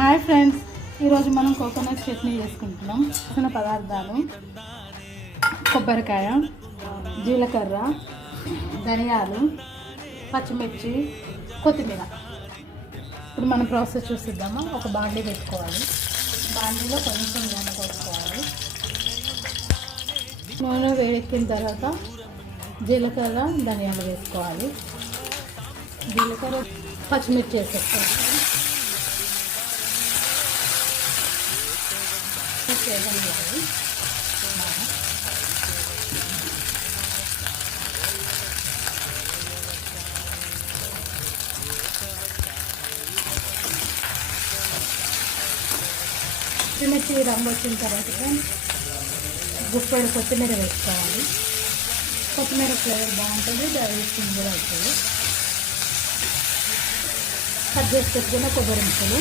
Hi friends, ఈరోజు మనం coconut chutney చేసుకుంటున్నాం. చిన్న పదార్థాలు: కొబ్బరికాయ, జీలకర్ర, ధనియాలు, పచ్చిమిర్చి, కొత్తిమీర. ఇప్పుడు మనం ప్రాసెస్ చూసిద్దామా. ఒక బాండీ పెట్టుకోవాలి. బాండీలో కొంచెం నూనె పోసుకోవాలి. నూనె వేడెక్కిన తర్వాత జీలకర్ర, ధనియాలు వేసుకోవాలి. జీలకర్ర, పచ్చిమిర్చి వేసేసుకోవాలి. వేయాలి. పచ్చిమిర్చి రంగు వచ్చిన తర్వాత గుప్పెడు కొత్తిమీర వేసుకోవాలి. కొత్తిమీర ఫ్లేవర్ బాగుంటుంది, డైజెషన్ కూడా అవుతుంది. కట్ చేసి పెట్టుకున్న కొబ్బరి ముక్కలు